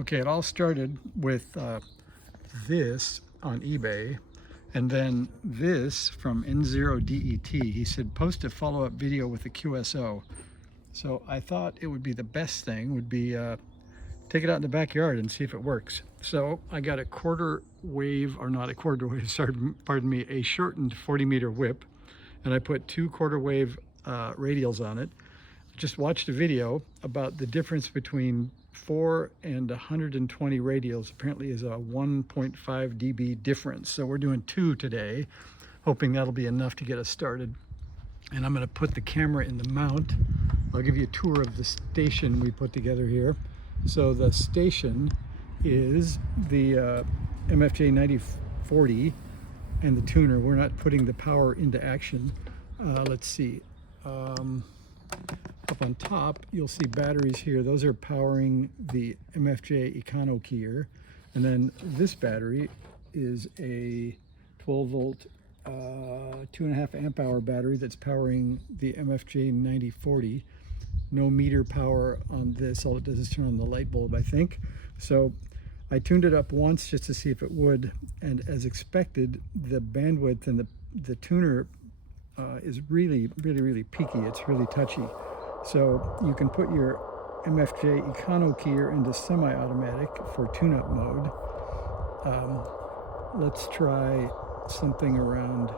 Okay, it all started with this on eBay, and then this from N0DET. He said, post a follow-up video with the QSO. So I thought it would be the best thing would be take it out in the backyard and see if it works. So I got a quarter wave, or not a quarter wave, sorry, pardon me, a shortened 40-meter whip, and I put 2 quarter wave radials on it. Just watched a video about the difference between 4 and 120 radials. Apparently is a 1.5 dB difference. So we're doing 2 today, hoping that'll be enough to get us started. And I'm going to put the camera in the mount. I'll give you a tour of the station we put together here. So the station is the MFJ-9040 and the tuner. We're not putting the power into action. Let's see. Up on top, you'll see batteries here. Those are powering the MFJ Cano keyer. And then this battery is a 12 volt, 2.5 amp hour battery that's powering the MFJ-9040. No meter power on this. All it does is turn on the light bulb, I think. So I tuned it up once just to see if it would. And as expected, the bandwidth and the tuner is really peaky. It's really touchy. So you can put your MFJ Cano keyer into semi-automatic for tune-up mode. Let's try something around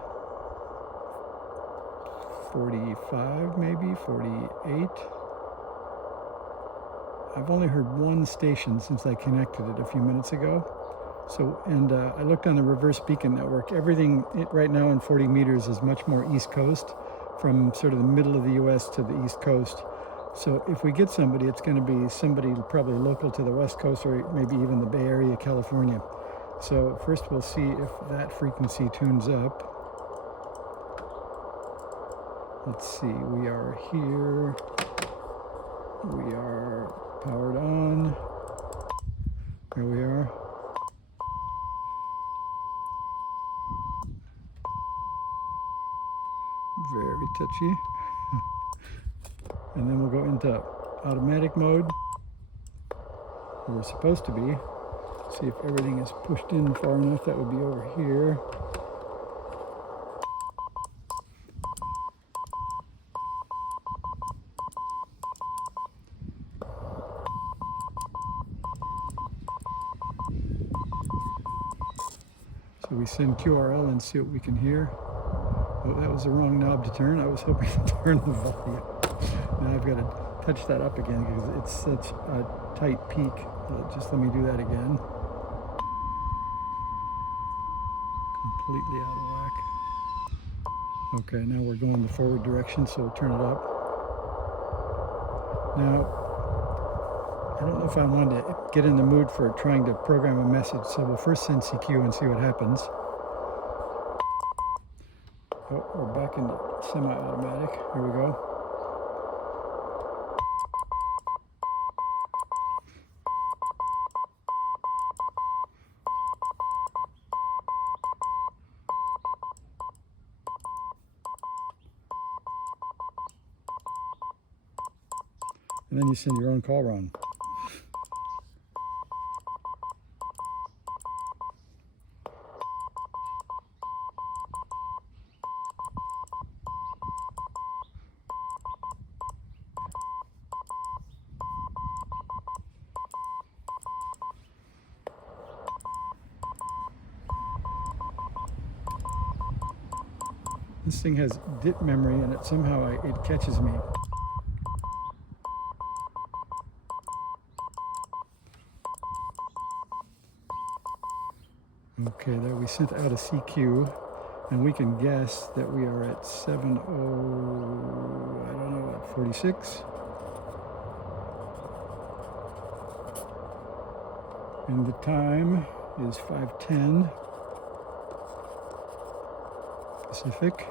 45, maybe 48. I've only heard one station since I connected it a few minutes ago. So, and I looked on the reverse beacon network. Everything right now in 40 meters is much more East Coast, from sort of the middle of the US to the East Coast. So if we get somebody, it's going to be somebody probably local to the West Coast, or maybe even the Bay Area, California. So first we'll see if that frequency tunes up. Let's see, we are here. We are powered on. Here we are. Very touchy. And then we'll go into automatic mode, where we're supposed to be. See if everything is pushed in far enough. That would be over here. So we send QRL and see what we can hear. Oh, that was the wrong knob to turn. I was hoping to turn the volume. Now I've got to touch that up again because it's such a tight peak. Just let me do that again. Completely out of whack. Okay, now we're going the forward direction, so we'll turn it up. Now, I don't know if I want to get in the mood for trying to program a message, so we'll first send CQ and see what happens. Oh, we're back into semi-automatic. Here we go. And then you send your own call run. This thing has dip memory, and it somehow it catches me. Okay, there we sent out a CQ, and we can guess that we are at 70, I don't know, what, 46? And the time is 5:10 Pacific.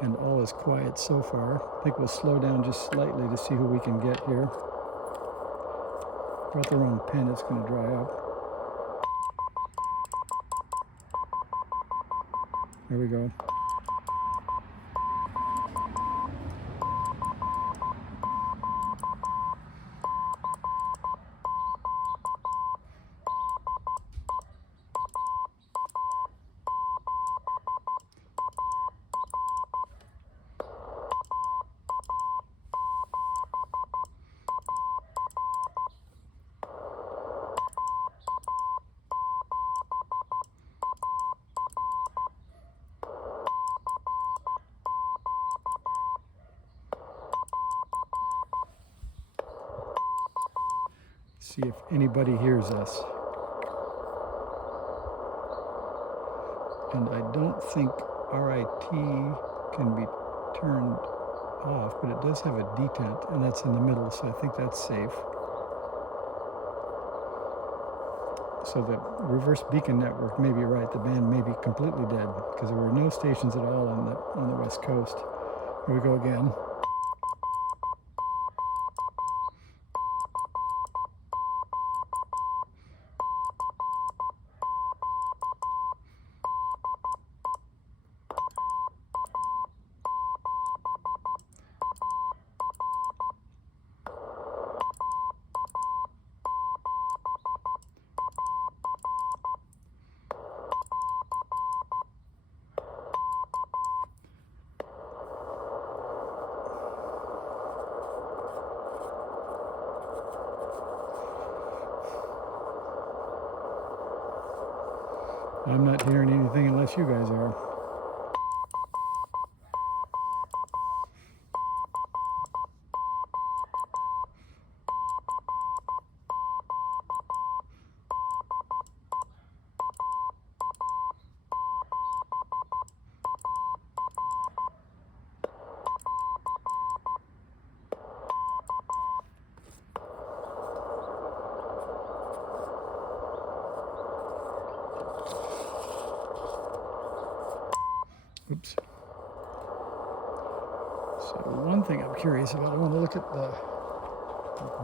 And all is quiet so far. I think we'll slow down just slightly to see who we can get here. Brought the wrong pen, it's going to dry up. There we go. See if anybody hears us. And I don't think RIT can be turned off, but it does have a detent, and that's in the middle, so I think that's safe. So the reverse beacon network may be right. The band may be completely dead because there were no stations at all on the West Coast. Here we go again. I'm not hearing anything unless you guys are. Oops. So one thing I'm curious about, I want to look at the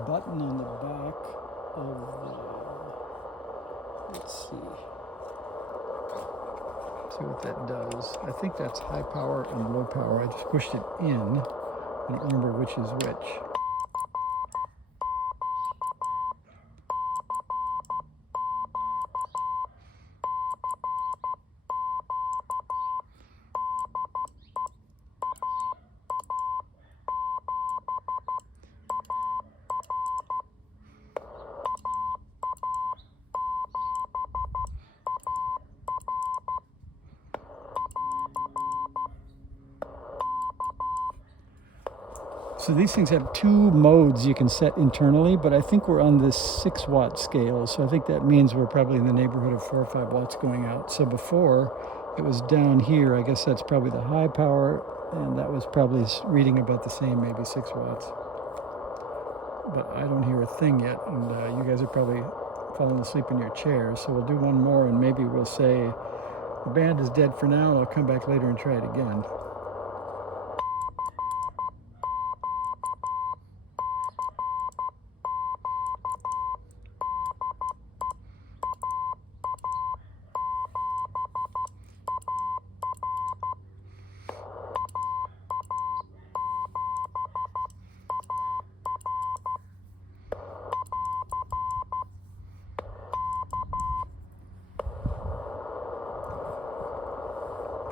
button on the back of the, let's see what that does. I think that's high power and low power. I just pushed it in. I don't remember which is which. So these things have two modes you can set internally, but I think we're on this 6-watt scale. So I think that means we're probably in the neighborhood of 4 or 5 watts going out. So before it was down here, I guess that's probably the high power, and that was probably reading about the same, maybe 6 watts. But I don't hear a thing yet, and you guys are probably falling asleep in your chairs. So we'll do one more, and maybe we'll say the band is dead for now. I'll come back later and try it again.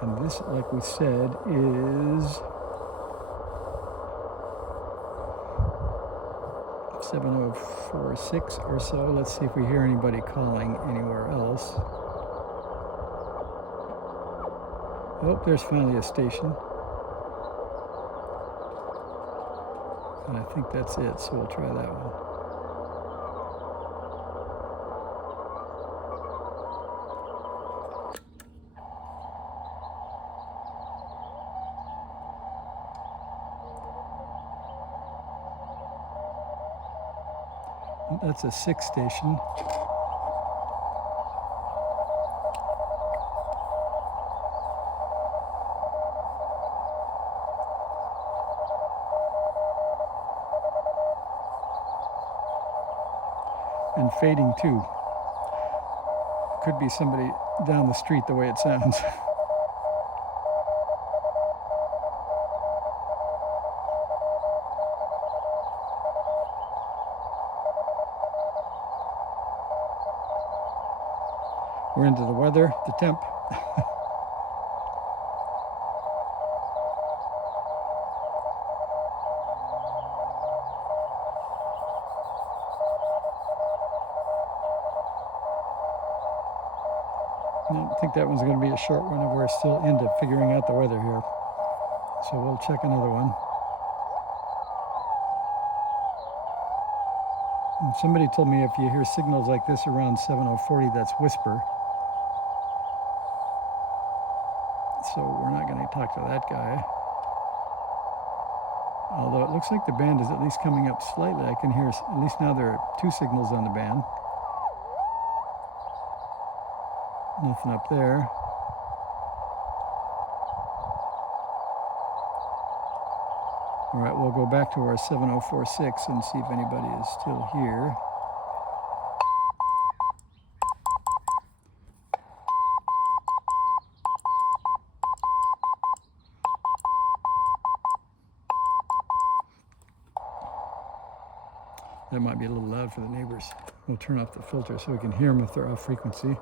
And this, like we said, is 7046 or so. Let's see if we hear anybody calling anywhere else. Oh, there's finally a station. And I think that's it, so we'll try that one. That's a 6 station. And fading too. Could be somebody down the street the way it sounds. We're into the weather, the temp. I think that one's going to be a short one, and we're still into figuring out the weather here. So we'll check another one. And somebody told me if you hear signals like this around 7040, that's whisper. So we're not going to talk to that guy. Although it looks like the band is at least coming up slightly. I can hear, at least now there are 2 signals on the band. Nothing up there. All right, we'll go back to our 7046 and see if anybody is still here. That might be a little loud for the neighbors. We'll turn off the filter so we can hear them if they're off frequency.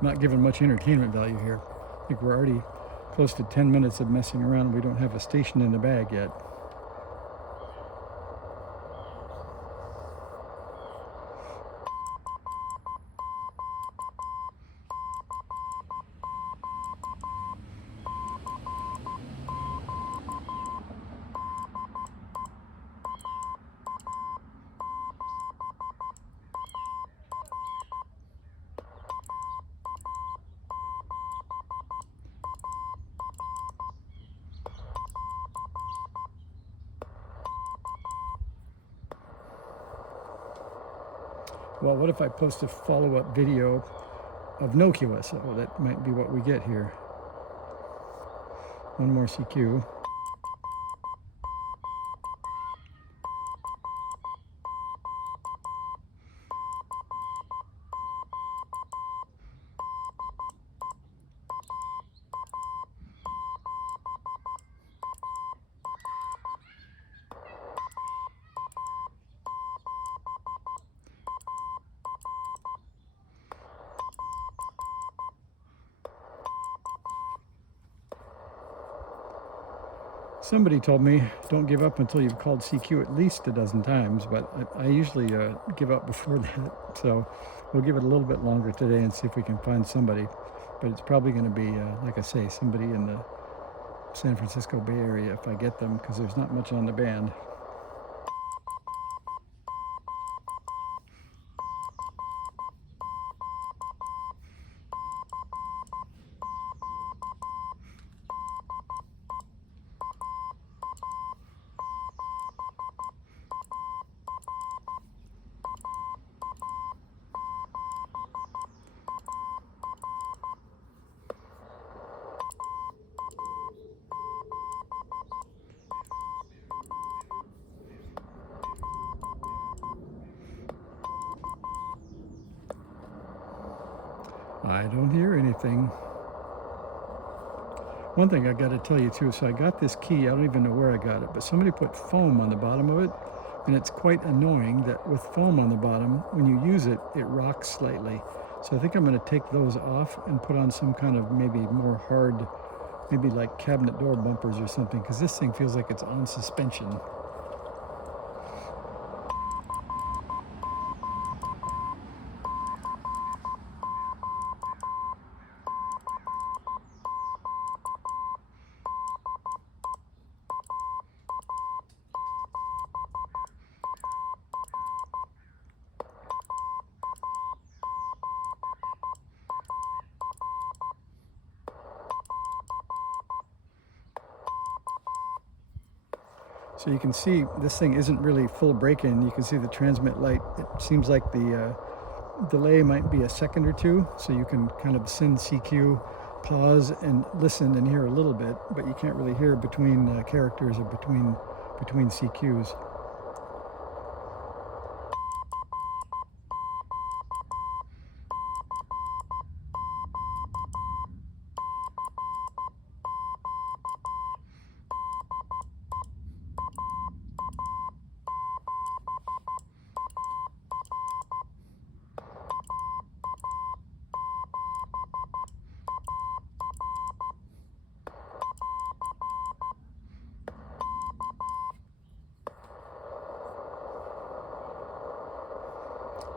Not giving much entertainment value here. I think we're already close to 10 minutes of messing around. We don't have a station in the bag yet. Well, what if I post a follow-up video of no QSO? That might be what we get here. One more CQ. Somebody told me don't give up until you've called CQ at least a dozen times, but I usually give up before that. So we'll give it a little bit longer today and see if we can find somebody. But it's probably going to be, like I say, somebody in the San Francisco Bay Area if I get them, because there's not much on the band. I don't hear anything. One thing I got to tell you too, so I got this key, I don't even know where I got it, but somebody put foam on the bottom of it, and it's quite annoying that with foam on the bottom, when you use it, it rocks slightly. So I think I'm going to take those off and put on some kind of maybe more hard, maybe like cabinet door bumpers or something, because this thing feels like it's on suspension. So you can see this thing isn't really full break-in. You can see the transmit light. It seems like the delay might be a second or two, so you can kind of send CQ, pause, and listen and hear a little bit, but you can't really hear between characters or between CQs.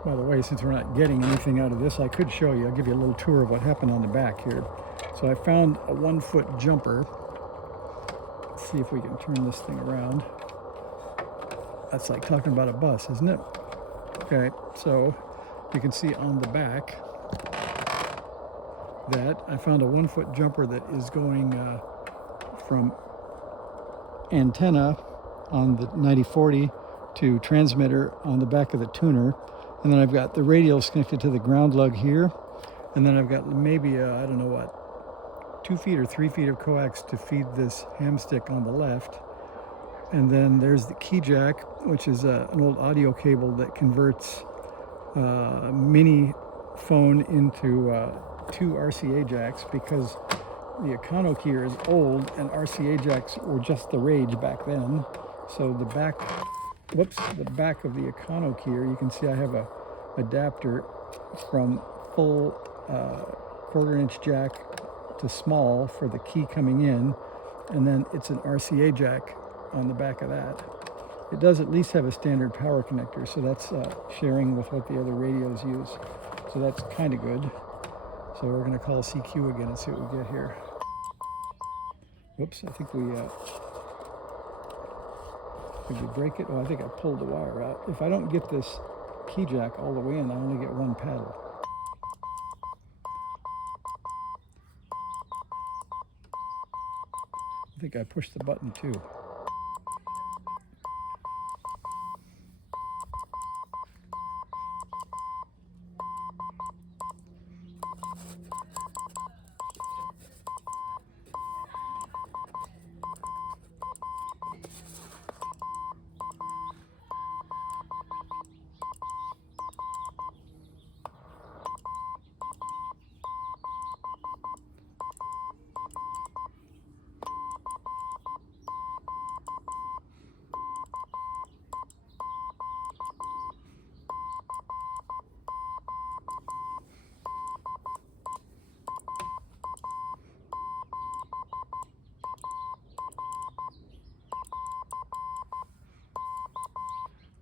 By the way, since we're not getting anything out of this, I could show you. I'll give you a little tour of what happened on the back here. So I found a 1-foot jumper. Let's see if we can turn this thing around. That's like talking about a bus, isn't it? Okay, so you can see on the back that I found a 1-foot jumper that is going from antenna on the 9040 to transmitter on the back of the tuner. And then I've got the radials connected to the ground lug here. And then I've got maybe, I don't know what, 2 feet or 3 feet of coax to feed this ham stick on the left. And then there's the key jack, which is an old audio cable that converts mini phone into 2 RCA jacks, because the Cano keyer is old and RCA jacks were just the rage back then. So the back, the back of the Cano keyer, you can see I have a adapter from full 1/4-inch jack to small for the key coming in, and then it's an RCA jack on the back of that. It does at least have a standard power connector, so that's sharing with what the other radios use. So that's kind of good. So we're going to call CQ again and see what we get here. Whoops, I think did we break it? Oh, I think I pulled the wire out. If I don't get this key jack all the way in, I only get 1 paddle. I think I pushed the button too.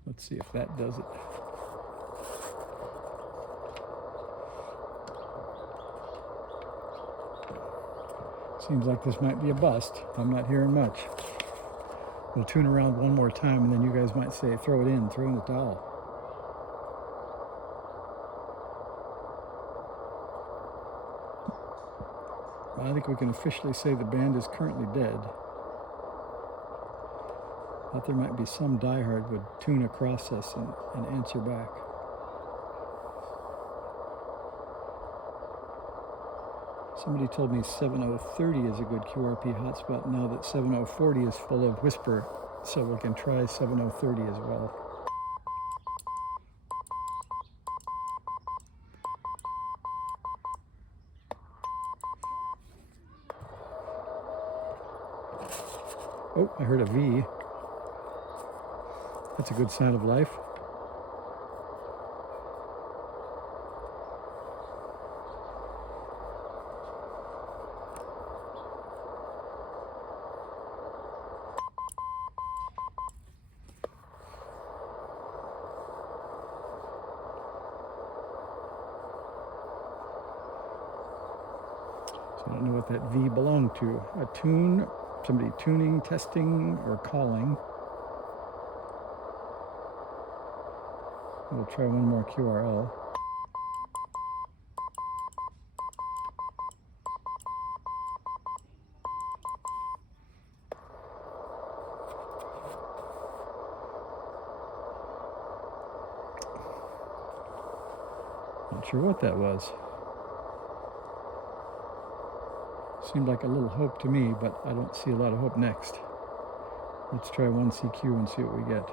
Let's see if that does it. Seems like this might be a bust. I'm not hearing much. We'll tune around one more time, and then you guys might say, throw it in, throw in the towel. Well, I think we can officially say the band is currently dead. Thought there might be some diehard would tune across us and answer back. Somebody told me 7030 is a good QRP hotspot now that 7040 is full of whisper, so we can try 7030 as well. Oh, I heard a V. That's a good sign of life. So I don't know what that V belonged to. A tune, somebody tuning, testing, or calling. We'll try one more QRL. Not sure what that was. Seemed like a little hope to me, but I don't see a lot of hope next. Let's try one CQ and see what we get.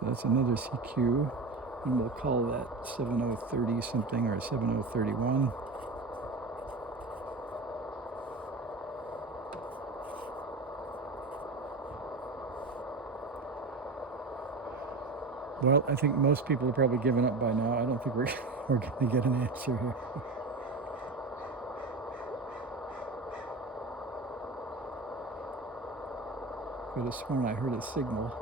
So that's another CQ, and we'll call that 7030 something or 7031. Well, I think most people are probably giving up by now. I don't think we're going to get an answer here. Could have sworn I heard a signal.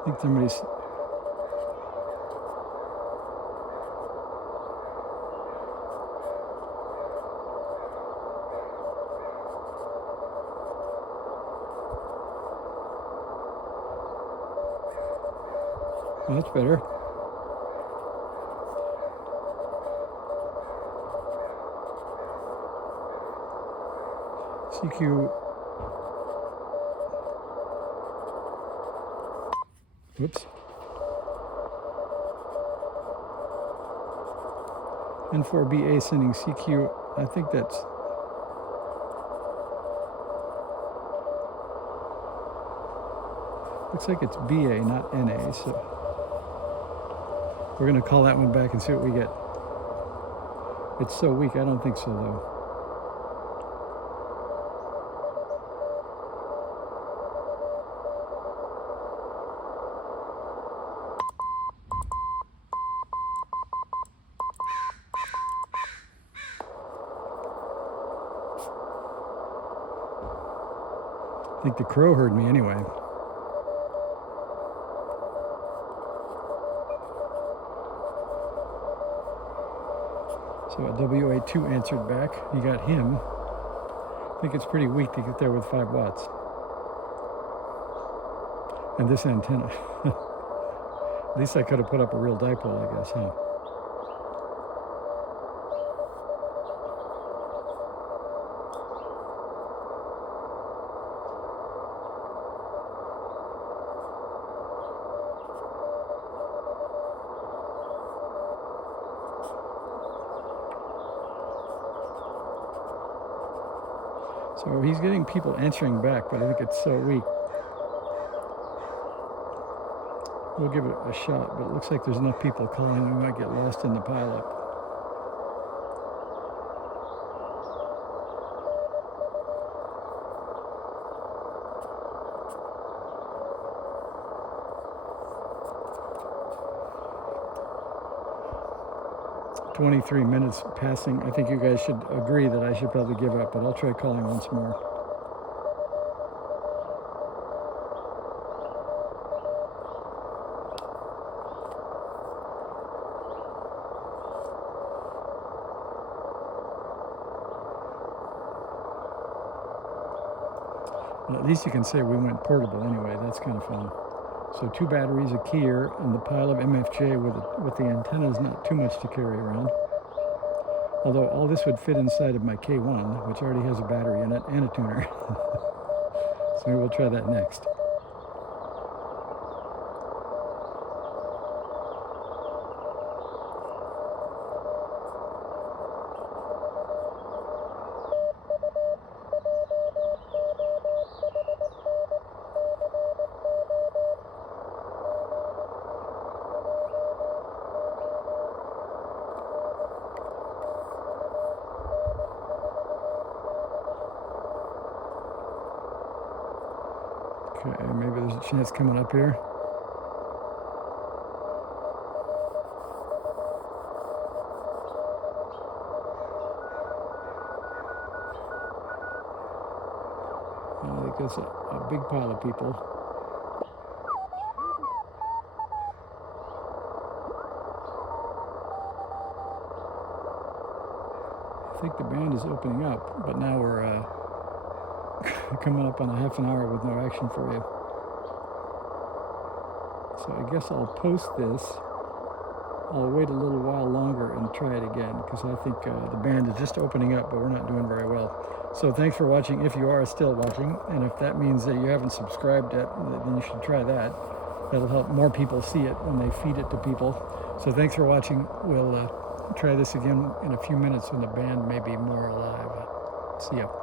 I think somebody's... Oh, that's better. CQ. Whoops. N4BA sending CQ. I think that's... Looks like it's BA, not NA, so we're going to call that one back and see what we get. It's so weak, I don't think so, though. I think the crow heard me anyway. So a WA2 answered back. You got him. I think it's pretty weak to get there with 5 watts. And this antenna. At least I could have put up a real dipole, I guess, huh? So he's getting people answering back, but I think it's so weak. We'll give it a shot, but it looks like there's enough people calling, we might get lost in the pileup. "23 minutes passing. I think you guys should agree that I should probably give up, but I'll try calling once more." Well, at least you can say we went portable anyway. That's kind of fun. So 2 batteries, a keyer, and the pile of MFJ with the antennas, not too much to carry around. Although all this would fit inside of my K1, which already has a battery in it and a tuner. So maybe we'll try that next. Okay, maybe there's a chance coming up here. I think that's a big pile of people. I think the band is opening up, but now we're coming up on a half an hour with no action for you. So I guess I'll post this. I'll wait a little while longer and try it again, because I think the band is just opening up, but we're not doing very well. So thanks for watching, if you are still watching, and if that means that you haven't subscribed yet, then you should try that. That'll help more people see it when they feed it to people. So thanks for watching. We'll try this again in a few minutes when the band may be more alive. See ya.